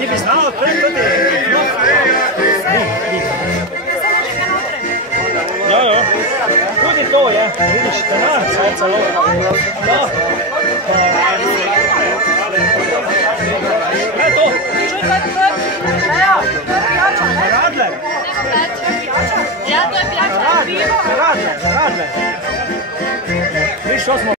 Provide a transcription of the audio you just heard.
Ti bi znala to je tudi. Jo. Tudi to je. Vidiš, denar celo. Da. Kaj je to? Radler. Ja, to je pijača. Radler. Viš, što smo